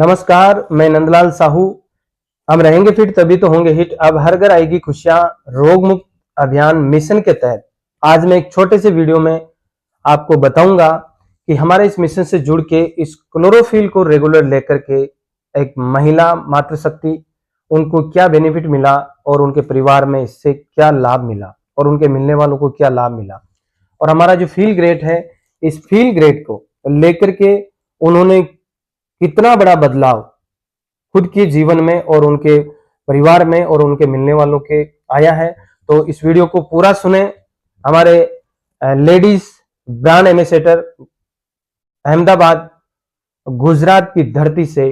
नमस्कार, मैं नंदलाल साहू। हम रहेंगे फिट तभी तो होंगे हिट। अब हर घर आएगी खुशियां रोग मुक्त अभियान मिशन के तहत आज मैं एक छोटे से वीडियो में आपको बताऊंगा कि हमारे इस मिशन से जुड़ के इस क्लोरोफिल को रेगुलर लेकर के एक महिला मातृशक्ति उनको क्या बेनिफिट मिला और उनके परिवार में इससे क्या लाभ मिला और उनके मिलने वालों को क्या लाभ मिला। और हमारा जो फील ग्रेट है, इस फील ग्रेट को लेकर के उन्होंने कितना बड़ा बदलाव खुद के जीवन में और उनके परिवार में और उनके मिलने वालों के आया है। तो इस वीडियो को पूरा सुने। हमारे ladies brand ambassador Ahmedabad Gujarat की धरती से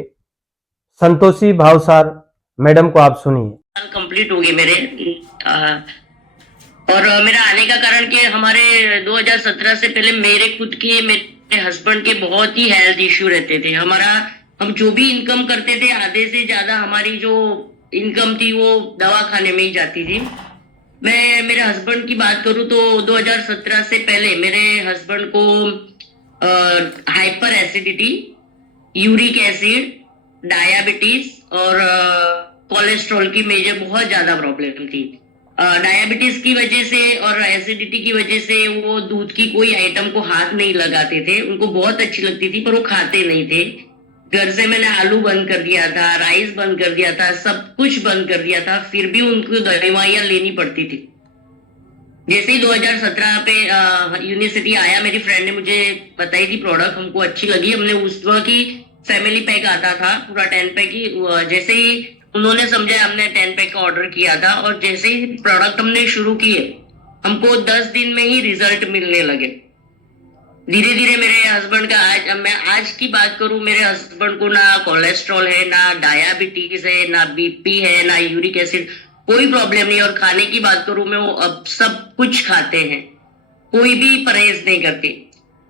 संतोषी भावसार मैडम को आप सुनिए। कंप्लीट हो गए मेरे और मेरा आने का कारण कि हमारे 2017 से पहले मेरे हस्बैंड के बहुत ही हेल्थ इश्यू रहते थे। हम जो भी इनकम करते थे आधे से ज्यादा हमारी जो इनकम थी वो दवा खाने में ही जाती थी। मैं मेरे हस्बैंड की बात करूं तो 2017 से पहले मेरे हस्बैंड को hyper acidity, uric acid, diabetes और कोलेस्ट्रॉल की मेजर बहुत ज्यादा प्रॉब्लम थी। डायबिटीज की वजह से और एसिडिटी की वजह से वो दूध की कोई आइटम को हाथ नहीं लगाते थे। उनको बहुत अच्छी लगती थी पर वो खाते नहीं थे। घर से मैंने आलू बंद कर दिया था, राइस बंद कर दिया था, सब कुछ बंद कर दिया था, फिर भी उनको दवाइयां लेनी पड़ती थी। जैसे ही 2017 पे यूनिवर्सिटी आया, मेरी फ्रेंड ने मुझे बताई थी प्रोडक्ट, हमको अच्छी लगी। हमने उस वक्त की फैमिली पैक आता था पूरा 10 पैक ही, जैसे ही उन्होंने समझा हमने 10 पैक का ऑर्डर किया था और जैसे ही प्रोडक्ट हमने शुरू किए हमको 10 दिन में ही रिजल्ट मिलने लगे। धीरे धीरे मेरे हस्बैंड का मैं आज की बात करूं, मेरे हस्बैंड को ना कोलेस्ट्रॉल है, ना डायबिटीज है, ना बीपी है, ना यूरिक एसिड, कोई प्रॉब्लम नहीं। और खाने की बात करूं मैं, वो अब सब कुछ खाते हैं, कोई भी परहेज नहीं करते।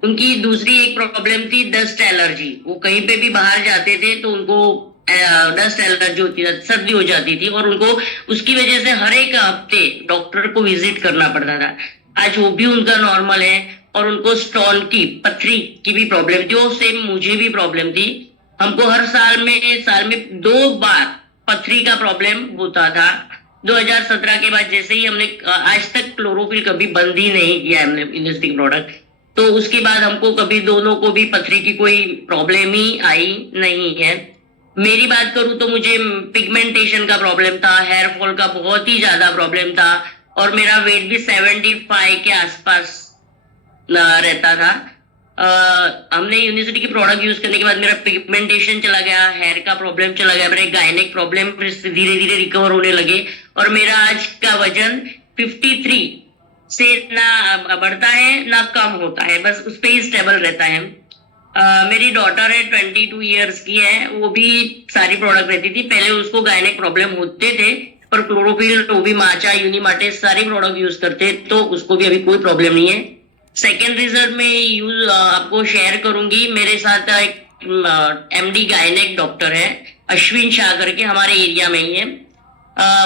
उनकी दूसरी एक प्रॉब्लम थी डस्ट एलर्जी। वो कहीं पे भी बाहर जाते थे तो उनको डस्ट एलर्जी होती थी, सर्दी हो जाती थी और उनको उसकी वजह से हर एक हफ्ते डॉक्टर को विजिट करना पड़ता था। आज वो भी उनका नॉर्मल है। और उनको स्टोन की, पथरी की भी प्रॉब्लम थी, वो सेम मुझे भी प्रॉब्लम थी। हमको हर साल में 2 बार पथरी का प्रॉब्लम होता था। 2017 के बाद जैसे ही हमने आज तक क्लोरोफिल कभी बंद ही नहीं किया हमने इन्वेस्टिंग प्रोडक्ट, तो उसके बाद हमको कभी दोनों को भी पथरी की कोई प्रॉब्लम ही आई नहीं है। मेरी बात करूं तो मुझे पिगमेंटेशन का प्रॉब्लम था, हेयर फॉल का बहुत ही ज्यादा प्रॉब्लम था और मेरा वेट भी 75 के आसपास रहता था। हमने यूनिवर्सिटी की प्रोडक्ट यूज करने के बाद मेरा पिगमेंटेशन चला गया, हेयर का प्रॉब्लम चला गया, मेरे गायनेक प्रॉब्लम धीरे धीरे रिकवर होने लगे और मेरा आज का वजन 53 से ना बढ़ता है ना कम होता है, बस उस पर ही स्टेबल रहता है। मेरी डॉटर है 22 ईयर्स की है, वो भी सारी प्रोडक्ट रहती थी। पहले उसको गायनेक प्रॉब्लम होते थे पर क्लोरोफिल, टोबी माचा, यूनिमाटे सारी प्रोडक्ट यूज करते तो उसको भी अभी कोई प्रॉब्लम नहीं है। सेकेंड रिजल्ट में आपको शेयर करूंगी। मेरे साथ एक एमडी गायनेक डॉक्टर है अश्विन शाह करके, हमारे एरिया में ही है।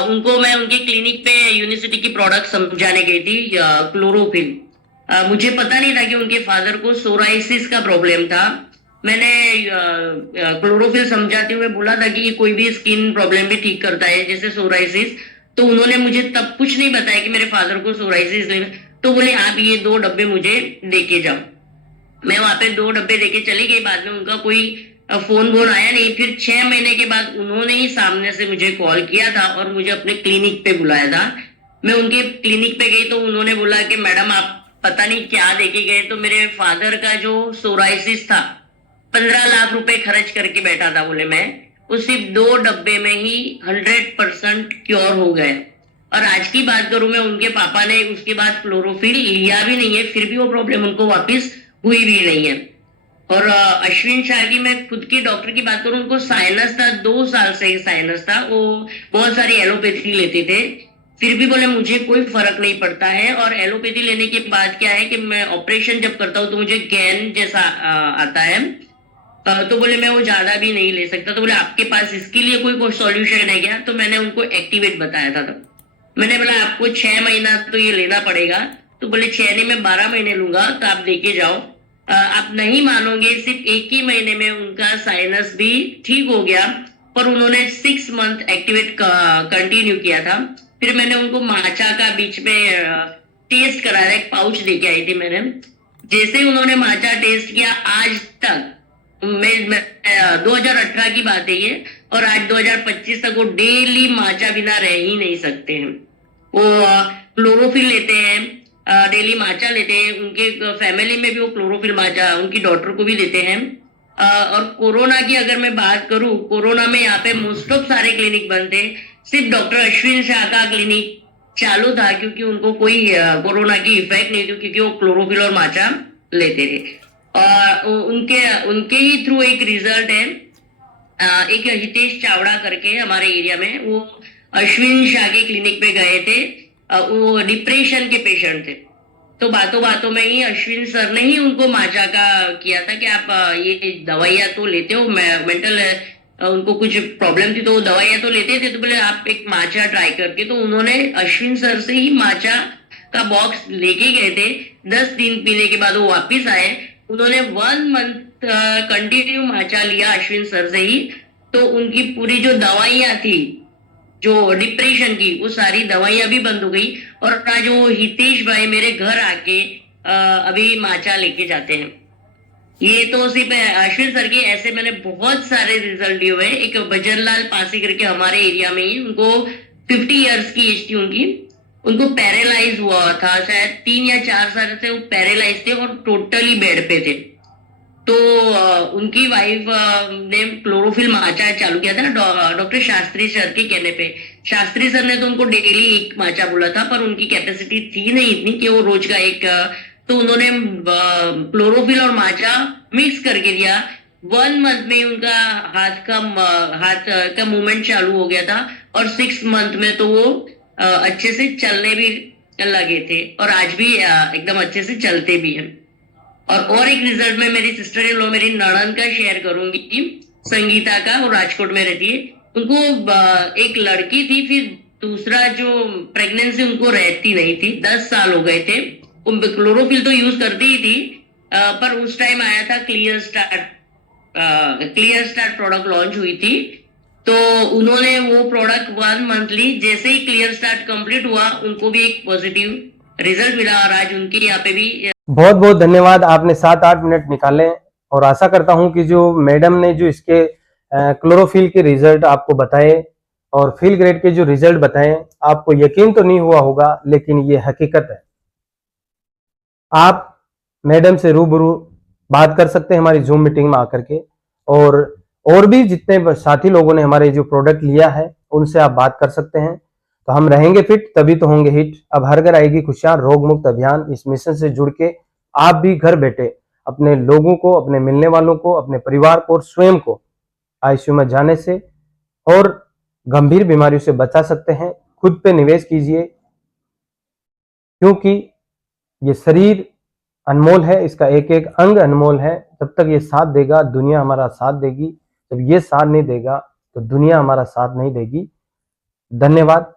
उनको मैं उनके क्लिनिक पे यूनिवर्सिटी की प्रोडक्ट समझाने गई थी, क्लोरोफिल। मुझे पता नहीं था कि उनके फादर को सोराइसिस का प्रॉब्लम था। मैंने क्लोरोफिल समझाते हुए बोला था कि कोई भी स्किन प्रॉब्लम भी ठीक करता है जैसे सोराइसिस, तो उन्होंने मुझे तब कुछ नहीं बताया कि मेरे फादर को सोराइसिस नहीं। तो बोले आप ये 2 डब्बे मुझे देके जाओ। मैं वहां पे 2 डब्बे देके चली गई। बाद में उनका कोई फोन आया नहीं। फिर 6 महीने के बाद उन्होंने ही सामने से मुझे कॉल किया था और मुझे अपने क्लिनिक पे बुलाया था। मैं उनके क्लिनिक पे गई तो उन्होंने बोला कि मैडम आप पता नहीं क्या देके गए। तो मेरे फादर का जो सोराइसिस था 15 लाख रुपए खर्च करके बैठा था, बोले मैं उस सिर्फ 2 डब्बे में ही 100% क्योर हो गए। और आज की बात करूं मैं, उनके पापा ने उसके बाद क्लोरोफिल लिया भी नहीं है, फिर भी वो प्रॉब्लम उनको वापस हुई भी नहीं है। और अश्विन शाह की मैं खुद के डॉक्टर की बात करूं, उनको साइनस था, 2 साल से ही साइनस था। वो बहुत सारी एलोपैथी लेते थे, फिर भी बोले मुझे कोई फर्क नहीं पड़ता है। और एलोपैथी लेने के बाद क्या है कि मैं ऑपरेशन जब करता हूँ तो मुझे गैन जैसा आता है, तो बोले मैं वो ज्यादा भी नहीं ले सकता। तो बोले आपके पास इसके लिए कोई सॉल्यूशन है क्या? तो मैंने उनको एक्टिवेट बताया था। तब मैंने बोला आपको 6 महीना तो ये लेना पड़ेगा। तो बोले 6 नहीं मैं 12 महीने लूंगा, तो आप लेके जाओ। आप नहीं मानोगे, सिर्फ एक ही महीने में उनका साइनस भी ठीक हो गया। पर उन्होंने 6 मंथ एक्टिवेट कंटिन्यू किया था। फिर मैंने उनको माचा का बीच में टेस्ट कराया, एक पाउच लेके आई थी मैंने। जैसे ही उन्होंने माचा टेस्ट किया, आज तक मैं 2018 की बात है ये, और आज 2025 तक वो डेली माचा बिना रह ही नहीं सकते हैं। वो क्लोरोफिल लेते हैं, डेली माचा लेते हैं। उनके फैमिली में भी वो क्लोरोफिल माचा उनकी डॉटर को भी देते हैं। और कोरोना की अगर मैं बात करूं, कोरोना में यहाँ पे मोस्ट ऑफ सारे क्लिनिक बंद थे। सिर्फ डॉक्टर अश्विन शाह का क्लिनिक चालू था, क्योंकि उनको कोई कोरोना की इफेक्ट नहीं थी, क्योंकि वो क्लोरोफिल और माचा लेते थे। और उनके उनके ही थ्रू एक रिजल्ट है। एक हितेश चावड़ा करके हमारे एरिया में, वो अश्विन शाह के क्लिनिक पे गए थे। वो डिप्रेशन के पेशेंट थे, तो बातों बातों में ही अश्विन सर ने ही उनको माचा का किया था कि आप ये दवाइयाँ तो लेते हो, मेंटल उनको कुछ प्रॉब्लम थी तो वो दवाइयाँ तो लेते थे, तो बोले आप एक माचा ट्राई करके। तो उन्होंने अश्विन सर से ही माचा का बॉक्स लेके गए थे। 10 दिन पीने के बाद वो वापिस आए। उन्होंने 1 मंथ कंटिन्यू माचा लिया अश्विन सर से ही। तो उनकी पूरी जो दवाइयाँ थी, जो डिप्रेशन की, वो सारी दवाइयां भी बंद हो गई। और आज वो हितेश भाई मेरे घर आके अभी माचा लेके जाते हैं। ये तो सिर्फ अश्विन सर के, ऐसे मैंने बहुत सारे रिजल्ट लिए हुए हैं। एक भजनलाल पासी करके हमारे एरिया में ही, उनको 50 इयर्स की एज थी उनकी। उनको पैरालाइज हुआ था, शायद 3 या 4 साल से वो पैरालाइज थे और टोटली बेड पे थे। तो उनकी वाइफ ने क्लोरोफिल माचा चालू किया था डॉक्टर शास्त्री सर के कहने पे। शास्त्री सर ने तो उनको डेली एक माचा बोला था, पर उनकी कैपेसिटी थी नहीं इतनी कि वो रोज का एक, तो उन्होंने क्लोरोफिल और माचा मिक्स करके दिया। 1 मंथ में उनका हाथ का मूवमेंट चालू हो गया था। और 6 मंथ में तो वो अच्छे से चलने भी लगे थे, और आज भी एकदम अच्छे से चलते भी हैं। और एक रिजल्ट में मेरी सिस्टर इन लॉ, मेरी नणंद का शेयर करूंगी, संगीता का, वो राजकोट में रहती है। उनको एक लड़की थी, फिर दूसरा जो प्रेगनेंसी उनको रहती नहीं थी, 10 साल हो गए थे। वो क्लोरोफिल तो यूज करती ही थी, पर उस टाइम आया था क्लियर स्टार्ट प्रोडक्ट लॉन्च हुई थी। तो उन्होंने वो प्रोडक्ट 1 मंथ ली। जैसे ही क्लियर स्टार्ट कंप्लीट हुआ, उनको भी एक पॉजिटिव रिजल्ट मिला, और आज उनके यहाँ पे भी बहुत बहुत धन्यवाद, आपने 7-8 मिनट निकाले। और आशा करता हूं कि जो मैडम ने जो इसके क्लोरोफिल के रिजल्ट आपको बताए और फील ग्रेड के जो रिजल्ट बताए, आपको यकीन तो नहीं हुआ होगा, लेकिन ये हकीकत है। आप मैडम से रूबरू बात कर सकते हैं हमारी जूम मीटिंग में आकर के। और भी जितने साथी लोगों ने हमारे जो प्रोडक्ट लिया है, उनसे आप बात कर सकते हैं। तो हम रहेंगे फिट, तभी तो होंगे हिट। अब हर घर आएगी खुशियां रोग मुक्त अभियान, इस मिशन से जुड़ के आप भी घर बैठे अपने लोगों को, अपने मिलने वालों को, अपने परिवार को और स्वयं को आईसीयू में जाने से और गंभीर बीमारियों से बचा सकते हैं। खुद पे निवेश कीजिए, क्योंकि ये शरीर अनमोल है, इसका एक एक अंग अनमोल है। जब तक ये साथ देगा, दुनिया हमारा साथ देगी। जब ये साथ नहीं देगा, तो दुनिया हमारा साथ नहीं देगी। धन्यवाद।